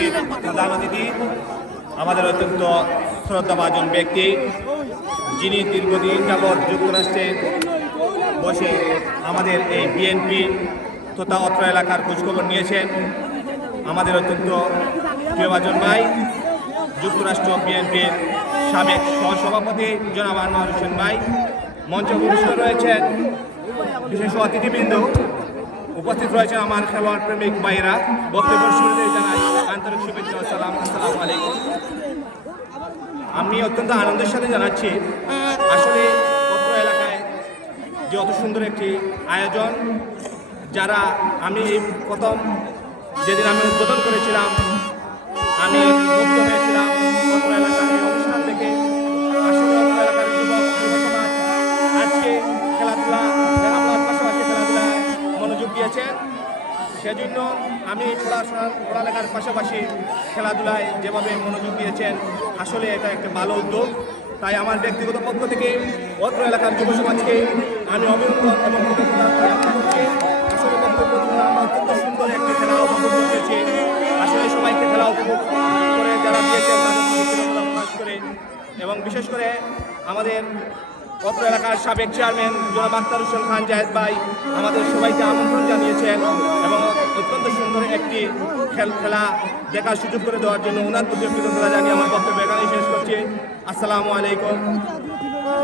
উপস্থিত প্রধান অতিথি, আমাদের অত্যন্ত শ্রদ্ধাভাজন ব্যক্তি, যিনি দীর্ঘদিন যাবৎ যুক্তরাষ্ট্রে বসে আমাদের এই বিএনপি তথা অত্র এলাকার খোঁজখবর নিয়েছেন, আমাদের অত্যন্ত প্রিয়ভাজন ভাই, যুক্তরাষ্ট্র বিএনপির সাবেক সহসভাপতি জনাব আনোয়ার হোসেন ভাই, মঞ্চে উপস্থিত রয়েছেন বিশেষ অতিথিবৃন্দ, উপস্থিত রয়েছেন আমার খেলোয়াড় প্রেমিক ভাইয়েরা। বক্তব্য শুরুতে জানাই আন্তরিক শুভেচ্ছা ও সালাম, আসসালামু আলাইকুম। আমি অত্যন্ত আনন্দের সাথে জানাচ্ছি, আসলে অত্র এলাকায় যে অত সুন্দর একটি আয়োজন, যারা আমি প্রথম যেদিন আমি উদ্বোধন করেছিলাম, আমি মুগ্ধ হয়েছিলাম অত্র এলাকার এই অনুষ্ঠান থেকে। আসলে অত্র এলাকার যুবক সমাজ আজকে খেলাধুলা লেখাপড়ার পাশাপাশি খেলাধুলায় মনোযোগ দিয়েছেন। সেজন্য আমি পড়ালেখার পাশাপাশি খেলাধুলায় যেভাবে মনোযোগ দিয়েছেন, আসলে এটা একটা ভালো উদ্যোগ। তাই আমার ব্যক্তিগত পক্ষ থেকে অত্র এলাকার যুব সমাজকে আমি অভিনন্দন এবং কৃতজ্ঞতা জ্ঞাপন করছি। আসলে বক্তব্য আমরা অত্যন্ত সুন্দর একটি খেলা উপভোগ করেছি। আসলে সবাইকে খেলা উপভোগ করে যারা দিয়েছেন তাদের কৃতজ্ঞতা প্রকাশ করে, এবং বিশেষ করে আমাদের অত্র এলাকার সাবেক চেয়ারম্যান জনাব আখতার হোসেন খান জায়েদ ভাই আমাদের সবাইকে আমন্ত্রণ জানিয়েছেন এবং অত্যন্ত সুন্দর একটি খেলা দেখার সুযোগ করে দেওয়ার জন্য ওনার প্রতি কৃতজ্ঞতা জানিয়ে আমার বক্তব্য এখানেই শেষ করছি। আসসালামু আলাইকুম।